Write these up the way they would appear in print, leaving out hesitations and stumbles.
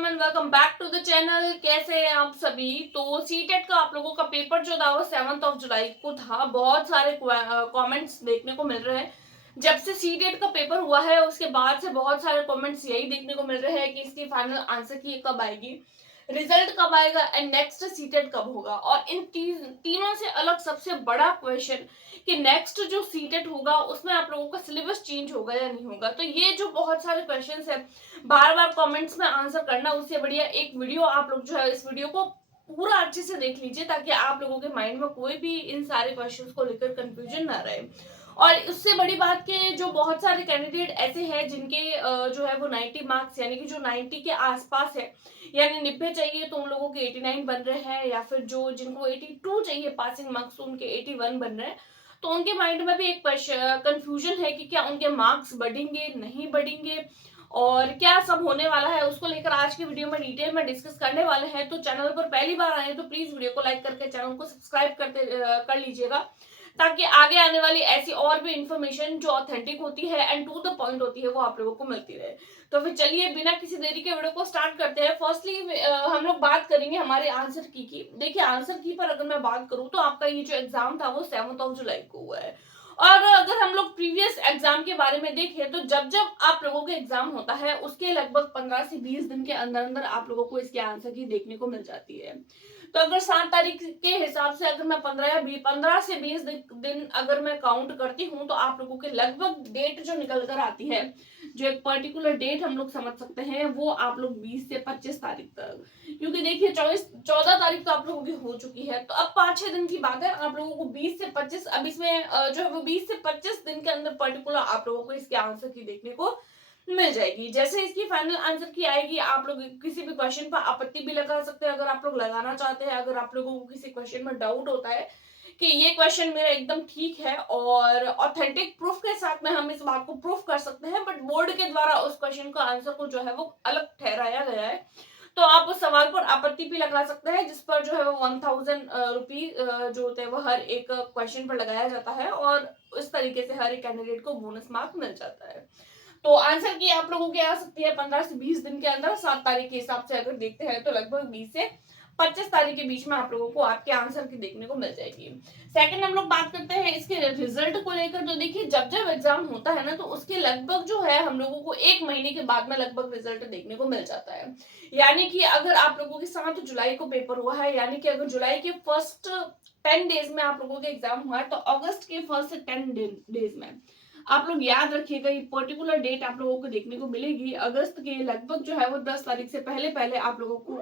Welcome and welcome back to the channel. कैसे हैं आप सभी। तो सीटेट का आप लोगों का पेपर जो था वो 7 जुलाई को था। बहुत सारे कमेंट्स देखने को मिल रहे हैं। जब से सीटेट का पेपर हुआ है उसके बाद से बहुत सारे कमेंट्स यही देखने को मिल रहे हैं कि इसकी फाइनल आंसर की कब आएगी, रिजल्ट कब आएगा एंड नेक्स्ट सीटेट कब होगा। और इन तीनों से अलग सबसे बड़ा क्वेश्चन कि नेक्स्ट जो सीटेट होगा उसमें आप लोगों का सिलेबस चेंज होगा या नहीं होगा। तो ये जो बहुत सारे क्वेश्चंस है बार बार कमेंट्स में आंसर करना, उससे बढ़िया एक वीडियो आप लोग जो है इस वीडियो को पूरा अच्छे से देख लीजिए ताकि आप लोगों के माइंड में कोई भी इन सारे क्वेश्चंस को लेकर कंफ्यूजन ना रहे। और उससे बड़ी बात के जो बहुत सारे कैंडिडेट ऐसे हैं जिनके जो है वो 90 मार्क्स यानी कि जो 90 के आसपास है, यानी 90 चाहिए तो उन लोगों के 89 बन रहे हैं, या फिर जो जिनको 82 चाहिए पासिंग मार्क्स तो उनके 81 बन रहे हैं। तो उनके माइंड में भी एक कंफ्यूजन है कि क्या उनके मार्क्स बढ़ेंगे नहीं बढ़ेंगे और क्या सब होने वाला है, उसको लेकर आज की वीडियो में डिटेल में डिस्कस करने वाले हैं। तो चैनल पर पहली बार आए तो प्लीज वीडियो को लाइक करके चैनल को सब्सक्राइब कर लीजिएगा ताकि आगे आने वाली ऐसी और भी इंफॉर्मेशन जो ऑथेंटिक होती है एंड टू द पॉइंट होती है वो आप लोगों को मिलती रहे। तो फिर चलिए बिना किसी देरी के वीडियो को स्टार्ट करते हैं। फर्स्टली हम लोग बात करेंगे हमारे आंसर की। देखिए आंसर की पर अगर मैं बात करूं तो आपका ये जो एग्जाम था वो 7 जुलाई को हुआ है। और अगर हम लोग प्रीवियस एग्जाम के बारे में देखें तो जब जब आप लोगों के एग्जाम होता है उसके लगभग 15 से 20 दिन के अंदर अंदर आप लोगों को इसके आंसर की देखने को मिल जाती है। तो अगर 7 तारीख के हिसाब से अगर मैं 15 से 20 दिन अगर मैं काउंट करती हूँ तो आप लोगों के लगभग डेट जो निकल कर आती है, जो एक पर्टिकुलर डेट हम लोग समझ सकते हैं, वो आप लोग 20 से 25 तारीख तक, क्योंकि देखिए 14 तारीख तो आप लोगों की हो चुकी है। तो अब 5-6 दिन की बात है, आप लोगों को 20 से 25, अब इसमें जो है वो 20 से 25 दिन के अंदर पर्टिकुलर आप लोगों को इसके आंसर की देखने को मिल जाएगी। जैसे इसकी फाइनल आंसर की आएगी आप लोग किसी भी क्वेश्चन पर आपत्ति भी लगा सकते हैं अगर आप लोग लगाना चाहते हैं। अगर आप लोगों को किसी क्वेश्चन में डाउट होता है कि ये क्वेश्चन मेरा एकदम ठीक है और ऑथेंटिक प्रूफ के साथ में हम इस बात को प्रूफ कर सकते हैं, बट बोर्ड के द्वारा उस क्वेश्चन का आंसर को जो है वो अलग ठहराया गया है, तो आप उस सवाल पर आपत्ति भी लगा सकते हैं, जिस पर जो है वो 1000 रुपीज जो होते हैं वो हर एक क्वेश्चन पर लगाया जाता है और इस तरीके से हर एक कैंडिडेट को बोनस मार्क मिल जाता है। तो आंसर की आप लोगों की आ सकती है 15 से 20 दिन के अंदर। 7 तारीख के हिसाब से अगर देखते हैं तो लगभग 20 से 25 तारीख के बीच में आप लोगों को आपके आंसर की देखने को मिल जाएगी। सेकंड हम लोग बात करते हैं इसके रिजल्ट को लेकर। तो देखिए जब जब एग्जाम होता है ना तो उसके लगभग जो है हम लोगों को 1 महीने के बाद में लगभग रिजल्ट देखने को मिल जाता है। यानी कि अगर आप लोगों के 7 जुलाई को पेपर हुआ है, यानी कि अगर जुलाई के फर्स्ट 10 डेज में आप लोगों के एग्जाम हुआ है तो अगस्त के फर्स्ट 10 डेज में आप लोग याद रखिएगा ये पर्टिकुलर डेट आप लोगों को देखने को मिलेगी। अगस्त के लगभग जो है वो 10 तारीख से पहले पहले आप लोगों को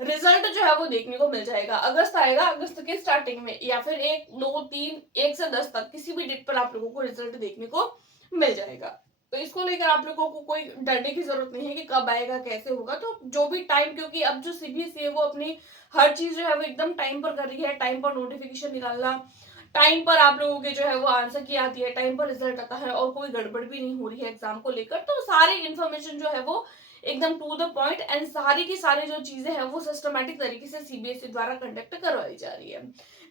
रिजल्ट जो है वो देखने को मिल जाएगा। अगस्त आएगा, अगस्त के स्टार्टिंग में या फिर 1, 2, 3, 1 से 10 तक किसी भी डेट पर आप लोगों को रिजल्ट देखने को मिल जाएगा। तो इसको लेकर आप लोगों को कोई डरने की जरूरत नहीं है कि कब आएगा कैसे होगा। तो जो भी टाइम, क्योंकि अब जो सीबीएसई है वो अपनी हर चीज जो है वो एकदम टाइम पर कर रही है, टाइम पर नोटिफिकेशन निकालना, टाइम पर आप लोगों के जो है वो आंसर की आती है, टाइम पर रिजल्ट आता है और कोई गड़बड़ भी नहीं हो रही है एग्जाम को लेकर। तो सारी इन्फॉर्मेशन जो है वो एकदम टू द पॉइंट एंड सारी की सारी जो चीजें हैं वो सिस्टमैटिक तरीके से सीबीएसई द्वारा कंडक्ट करवाई जा रही है।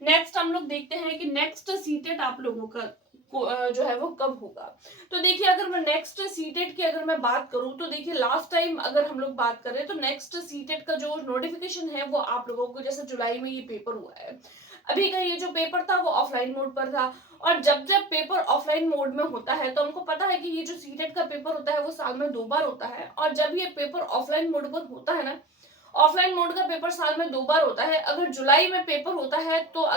नेक्स्ट हम लोग देखते हैं कि नेक्स्ट सीटेट आप लोगों का जो है वो कब होगा। तो देखिए अगर मैं नेक्स्ट सीटेट की अगर मैं बात करूं तो देखिए लास्ट टाइम अगर हम लोग बात करें तो नेक्स्ट सीटेट का जो नोटिफिकेशन है वो आप लोगों को जैसे जुलाई में ये पेपर हुआ है, अभी का ये जो पेपर था वो ऑफलाइन मोड पर था। और जब जब पेपर ऑफलाइन मोड में होता है तो हमको पता है कि ये जो सीटेट का पेपर होता है वो साल में 2 बार होता है। और जब ये पेपर ऑफलाइन मोड पर होता है ना, ऑफलाइन मोड का पेपर साल में 2 बार होता है। अगर जुलाई में पेपर होता है तो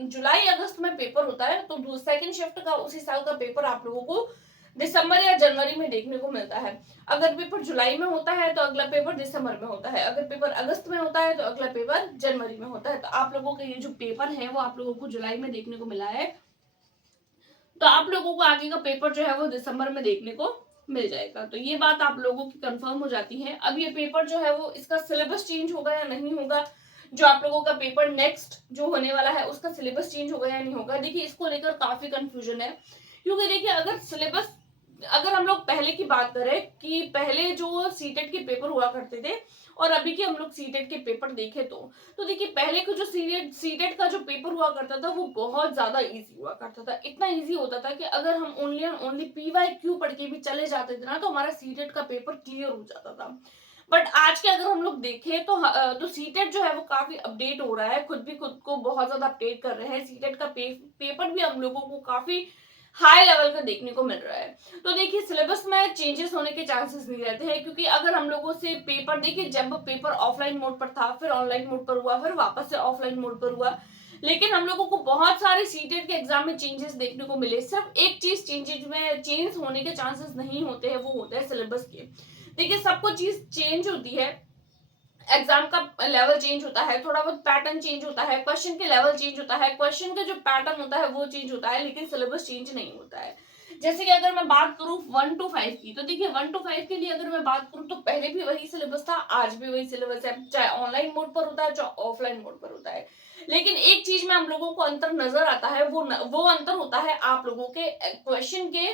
जुलाई अगस्त में पेपर होता है तो सेकंड शिफ्ट का उसी साल का पेपर आप लोगों को दिसंबर या जनवरी में देखने को मिलता है। अगर पेपर जुलाई में होता है तो अगला पेपर दिसंबर में होता है, अगर पेपर अगस्त में होता है तो अगला पेपर जनवरी में होता है। तो आप लोगों का ये जो पेपर है वो आप लोगों को जुलाई में देखने को मिला है, तो आप लोगों को आगे का पेपर जो है वो दिसंबर में देखने को मिल जाएगा। तो ये बात आप लोगों की कंफर्म हो जाती है। अब ये पेपर जो है वो इसका सिलेबस चेंज होगा या नहीं होगा, जो आप लोगों का पेपर नेक्स्ट जो होने वाला है उसका सिलेबस चेंज होगा या नहीं होगा, देखिए इसको लेकर काफी कंफ्यूजन है। क्योंकि देखिए अगर सिलेबस अगर हम लोग पहले की बात करें कि पहले जो सीटेट के पेपर हुआ करते थे और अभी के हम लोग सीटेट के पेपर देखें तो देखिए पहले का जो सीटेट का जो पेपर हुआ करता था वो बहुत ज्यादा इजी हुआ करता था। इतना इजी होता था कि अगर हम ओनली एंड ओनली PYQ पढ़ के भी चले जाते थे ना तो हमारा सीटेट का पेपर क्लियर हो जाता था। बट आज के अगर हम लोग देखें तो सीटेट जो है वो काफी अपडेट हो रहा है, खुद को बहुत ज्यादा अपडेट कर रहे हैं। सीटेट का पेपर भी हम लोगों को काफी हाई लेवल का देखने को मिल रहा है। तो देखिए सिलेबस में चेंजेस होने के चांसेस नहीं रहते हैं, क्योंकि अगर हम लोगों से पेपर देखिए, जब पेपर ऑफलाइन मोड पर था, फिर ऑनलाइन मोड पर हुआ, फिर वापस से ऑफलाइन मोड पर हुआ, लेकिन हम लोगों को बहुत सारे सीटेट के एग्जाम में चेंजेस देखने को मिले। सिर्फ एक चीज चेंज होने के चांसेस नहीं होते हैं, वो होता है सिलेबस के। देखिए सब कुछ चीज चेंज होती है, एग्जाम का लेवल चेंज होता है, थोड़ा बहुत पैटर्न चेंज होता है, क्वेश्चन के लेवल चेंज होता है, क्वेश्चन का जो पैटर्न होता है वो चेंज होता है, लेकिन सिलेबस चेंज नहीं होता है। जैसे कि अगर मैं बात करूं 1 to 5 की, तो देखिए 1 to 5 के लिए अगर मैं बात करूं तो पहले भी वही सिलेबस था, आज भी वही सिलेबस है, चाहे ऑनलाइन मोड पर होता है चाहे ऑफलाइन मोड पर होता है। लेकिन एक चीज में हम लोगों को अंतर नजर आता है, वो अंतर होता है आप लोगों के क्वेश्चन के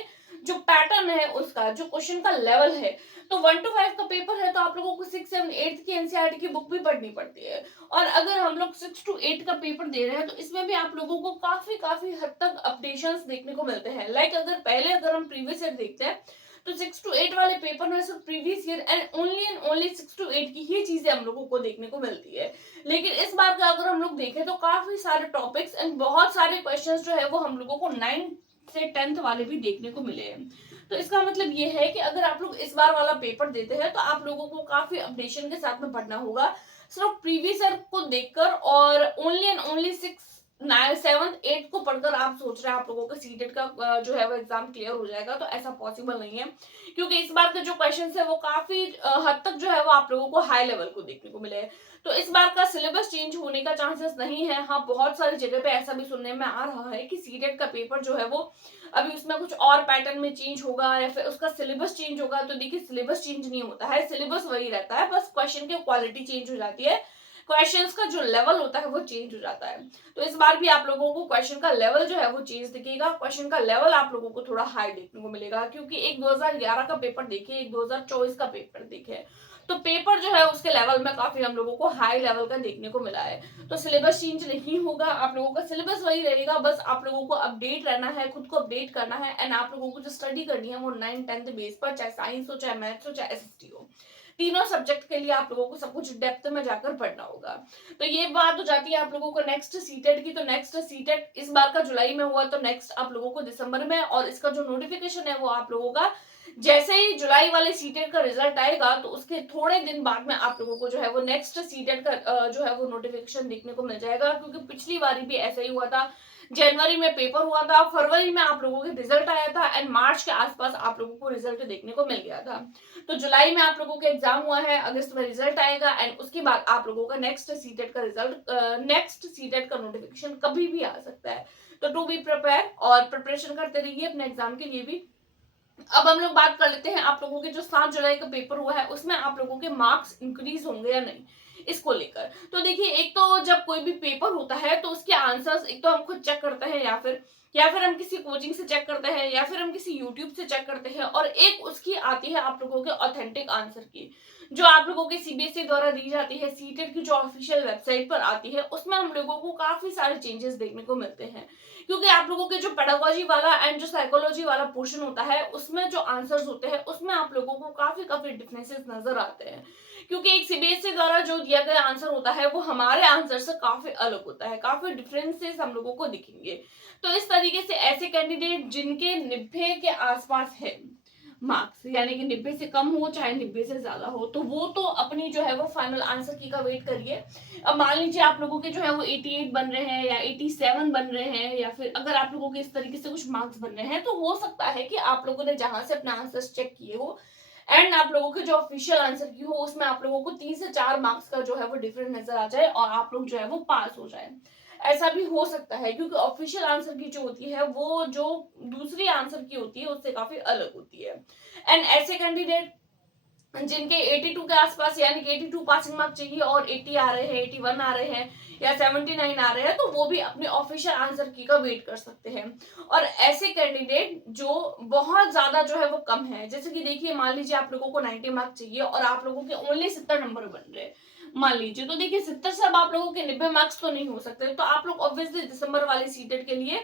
जो पैटर्न है, उसका जो क्वेश्चन का लेवल है। तो 1 to 5 का पेपर है तो आप लोगों को 6, 7, 8 की एनसीईआरटी की बुक भी पढ़नी पड़ती है। और अगर हम लोग 6 to 8 का पेपर दे रहे हैं तो इसमें भी आप लोगों को काफी काफी हद तक अपडेशंस देखने को मिलते हैं। अगर हम प्रीवियस ईयर देखते हैं तो 6 to 8 वाले पेपर में सिर्फ previous year and only 6 to 8 की ही चीजें हम लोगों को देखने को मिलती है। लेकिन इस बार का अगर हम लोग देखें तो काफी सारे टॉपिक्स एंड बहुत सारे क्वेश्चंस जो है वो हम लोगों को 9th से 10th वाले भी देखने को मिले हैं। तो इसका मतलब ये है कि अगर आप लोग इस बार वाला पेपर देते हैं तो आप लोगों को काफी अपडेशन के साथ में पढ़ना होगा। सिर्फ प्रीवियस ईयर को देखकर और only and only 6, 7th, 8th को पढ़कर आप सोच रहे हैं आप लोगों का सीटेट का जो है वो एग्जाम क्लियर हो जाएगा, तो ऐसा पॉसिबल नहीं है। क्योंकि इस बार के जो क्वेश्चन है वो काफी हद तक जो है वो आप लोगों को हाई लेवल को देखने को मिले हैं। तो इस बार का सिलेबस चेंज होने का चांसेस नहीं है। हाँ, बहुत सारी जगह पे ऐसा भी सुनने में आ रहा है कि सीटेट का पेपर जो है वो अभी उसमें कुछ और पैटर्न में चेंज होगा या फिर उसका सिलेबस चेंज होगा। तो देखिए सिलेबस चेंज नहीं होता है, सिलेबस वही रहता है, बस क्वेश्चन की क्वालिटी चेंज हो जाती है, क्वेश्चंस का जो लेवल होता है वो चेंज हो जाता है। तो इस बार भी आप लोगों को क्वेश्चन का लेवल जो है वो चेंज दिखेगा, क्वेश्चन का लेवल आप लोगों को थोड़ा हाई देखने को मिलेगा। क्योंकि एक 2011 का पेपर देखे, एक 2024 का पेपर देखे, तो पेपर जो है उसके लेवल में काफी हम लोगों को हाई लेवल का देखने को मिला है। तो सिलेबस चेंज नहीं होगा, आप लोगों का सिलेबस वही रहेगा, बस आप लोगों को अपडेट रहना है, खुद को अपडेट करना है। एंड आप लोगों को जो स्टडी करनी है वो 9th 10th बेस पर, चाहे साइंस हो, चाहे मैथ्स हो, चाहे SST हो, तीनों सब्जेक्ट के लिए आप लोगों को सब कुछ डेप्थ में जाकर पढ़ना होगा। तो ये बात हो जाती है आप लोगों को नेक्स्ट सीटेट की। तो नेक्स्ट सीटेट इस बार का जुलाई में हुआ, तो नेक्स्ट आप लोगों को दिसंबर में, और इसका जो नोटिफिकेशन है वो आप लोगों का जैसे ही जुलाई वाले सीटेट का रिजल्ट आएगा तो उसके थोड़े दिन बाद में आप लोगों को जो है वो नेक्स्ट सीटेट का जो है वो नोटिफिकेशन देखने को मिल जाएगा। क्योंकि पिछली बारी भी ऐसा ही हुआ था, जनवरी में पेपर हुआ था, फरवरी में आप लोगों के रिजल्ट आया था एंड मार्च के आसपास आप लोगों को रिजल्ट देखने को मिल गया था। तो जुलाई में आप लोगों का एग्जाम हुआ है, अगस्त में रिजल्ट आएगा एंड उसके बाद आप लोगों का नेक्स्ट सीटेट का रिजल्ट, नेक्स्ट सीटेट का नोटिफिकेशन कभी भी आ सकता है। तो टू बी प्रिपेयर और प्रिपरेशन करते रहिए अपने एग्जाम के लिए भी। अब हम लोग बात कर लेते हैं आप लोगों के जो 7 जुलाई का पेपर हुआ है उसमें आप लोगों के मार्क्स इंक्रीज होंगे या नहीं, इसको लेकर। तो देखिए एक तो जब कोई भी पेपर होता है तो उसके आंसर्स एक तो हम खुद चेक करते हैं, या फिर हम किसी कोचिंग से चेक करते हैं, या फिर हम किसी यूट्यूब से चेक करते हैं, और एक उसकी आती है आप लोगों के ऑथेंटिक आंसर की, जो आप लोगों के सीबीएसई द्वारा दी जाती है, सीटेट की जो ऑफिशियल वेबसाइट पर आती है, उसमें हम लोगों को काफी सारे चेंजेस देखने को मिलते हैं। क्योंकि आप लोगों के जो पेडागोजी वाला एंड जो साइकोलॉजी वाला पोर्शन होता है उसमें जो आंसर्स होते हैं उसमें आप लोगों को काफी काफी डिफरेंसेस नजर आते हैं। क्योंकि एक सीबीएसई द्वारा जो दिया गया आंसर होता है वो हमारे आंसर से काफी अलग होता है, काफी डिफरेंसेस हम लोगों को दिखेंगे। तो इस तरीके से ऐसे कैंडिडेट जिनके 90 के आसपास है मार्क्स, यानी कि 90 से कम हो चाहे 90 से ज्यादा हो, तो वो तो अपनी जो है वो फाइनल आंसर की का वेट करिए। अब मान लीजिए आप लोगों के जो है वो 88 बन रहे हैं या 87 बन रहे हैं, या फिर अगर आप लोगों के इस तरीके से कुछ मार्क्स बन रहे हैं, तो हो सकता है कि आप लोगों ने जहां से अपना आंसर चेक किए हो एंड आप लोगों के जो ऑफिशियल आंसर की हो उसमें आप लोगों को 3 से 4 मार्क्स का जो है वो डिफरेंस नजर आ जाए और आप लोग जो है वो पास हो जाए। ऐसा भी हो सकता है क्योंकि ऑफिशियल आंसर की जो होती है वो जो दूसरी आंसर की होती है उससे काफी अलग होती है। एंड ऐसे कैंडिडेट जिनके 82 के आसपास यानी कि 82 पासिंग मार्क चाहिए और 80 आ रहे हैं, 81 आ रहे हैं या 79 आ रहे हैं, तो वो भी अपने ऑफिशियल आंसर की का वेट कर सकते हैं। और ऐसे कैंडिडेट जो बहुत ज्यादा जो है वो कम है, जैसे कि देखिए मान लीजिए आप लोगों को 90 मार्क चाहिए और आप लोगों के ओनली 70 नंबर बन रहे हैं, मान लीजिए, तो देखिए 70 से अब आप लोगों के 90 मार्क्स तो नहीं हो सकते, तो आप लोग ऑब्वियसली दिसंबर वाले सीटेट के लिए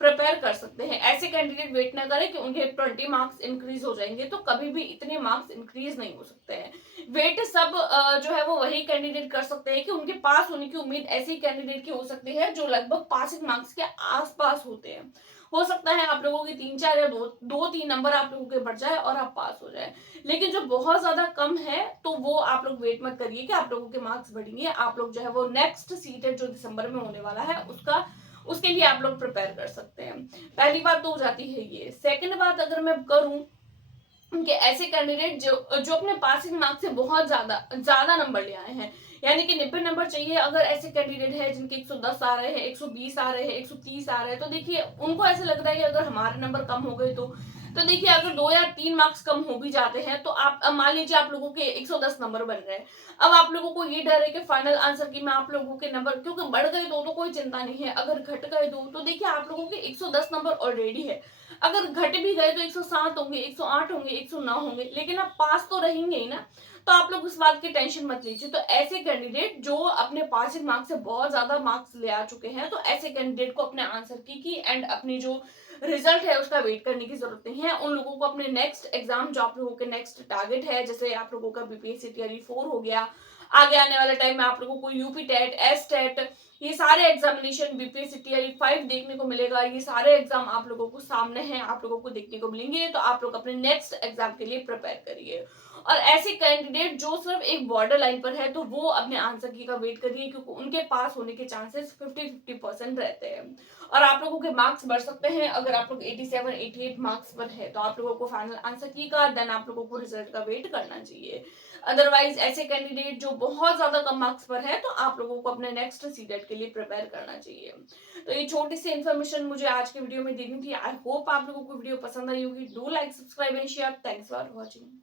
प्रिपेयर कर सकते हैं। ऐसे कैंडिडेट वेट ना करें कि उनके 20 मार्क्स इंक्रीज हो जाएंगे, तो कभी भी इतने मार्क्स इंक्रीज नहीं हो सकते हैं। वेट सब जो है वो वही कैंडिडेट कर सकते हैं कि उनके पास होने की उम्मीद ऐसी कैंडिडेट की हो सकती है जो लगभग पासिंग मार्क्स के आसपास होते हैं। हो सकता है आप लोगों के 3-4 या दो तीन नंबर आप लोगों के बढ़ जाए और आप पास हो जाए, लेकिन जो बहुत ज्यादा कम है तो वो आप लोग वेट मत करिए कि आप लोगों के मार्क्स बढ़ेंगे। आप लोग जो है वो नेक्स्ट सीटेट जो दिसंबर में होने वाला है उसके लिए आप लोग प्रिपेयर कर सकते हैं। पहली बात तो हो जाती है ये। सेकंड बात अगर मैं करूं कि ऐसे कैंडिडेट जो जो अपने पासिंग मार्क्स से बहुत ज्यादा ज्यादा नंबर ले आए हैं, यानी कि 90 नंबर चाहिए, अगर ऐसे कैंडिडेट है जिनके 110 आ रहे हैं, 120 आ रहे हैं, 130 आ रहे हैं, तो देखिए उनको ऐसा लग रहा है कि अगर हमारे नंबर कम हो गए तो देखिए अगर 2 या 3 मार्क्स कम हो भी जाते हैं तो आप मान लीजिए आप लोगों के 110 नंबर बन रहे हैं। अब आप लोगों को ये डर है कि फाइनल आंसर की में आप लोगों के नंबर क्योंकि बढ़ गए तो कोई चिंता नहीं है, अगर घट गए तो देखिए आप लोगों के 110 नंबर ऑलरेडी है। अगर घट भी गए तो 107 होंगे, 108 होंगे, 109 होंगे, लेकिन आप पास तो रहेंगे ही ना। तो आप लोग उस बात की टेंशन मत लीजिए। तो ऐसे कैंडिडेट जो अपने पासिंग मार्क्स से बहुत ज्यादा मार्क्स ले आ चुके हैं, तो ऐसे कैंडिडेट को अपने आंसर की एंड अपनी जो रिजल्ट है उसका वेट करने की जरूरत नहीं है। उन लोगों को अपने नेक्स्ट एग्जाम जो आप लोगों के नेक्स्ट टारगेट है, जैसे आप लोगों का बीपीएससी टीआरई 4 हो गया, आगे आने वाले टाइम में आप लोगों को यूपी टेट, एस टेट, ये सारे एग्जामिनेशन, बीपीएससी टीआरई 5 देखने को मिलेगा। ये सारे एग्जाम आप लोगों को सामने हैं, आप लोगों को देखने को मिलेंगे, तो आप लोग अपने नेक्स्ट एग्जाम के लिए प्रिपेयर करिए। और ऐसे कैंडिडेट जो सिर्फ एक बॉर्डर लाइन पर है, तो वो अपने आंसर की का वेट करिए, क्योंकि उनके पास होने के चांसेस 50-50% रहते हैं और आप लोगों के मार्क्स बढ़ सकते हैं। अगर आप लोग 87-88 मार्क्स पर है तो आप लोगों को फाइनल आंसर की का देन आप लोगों को रिजल्ट का वेट करना चाहिए। अदरवाइज ऐसे कैंडिडेट जो बहुत ज्यादा कम मार्क्स पर है, तो आप लोगों को अपने नेक्स्ट सीटेट के लिए प्रिपेयर करना चाहिए। तो ये छोटी सी इन्फॉर्मेशन मुझे आज के वीडियो में देनी थी। आई होप आप लोगों को वीडियो पसंद आई होगी। Do like, subscribe and share. Thanks for watching.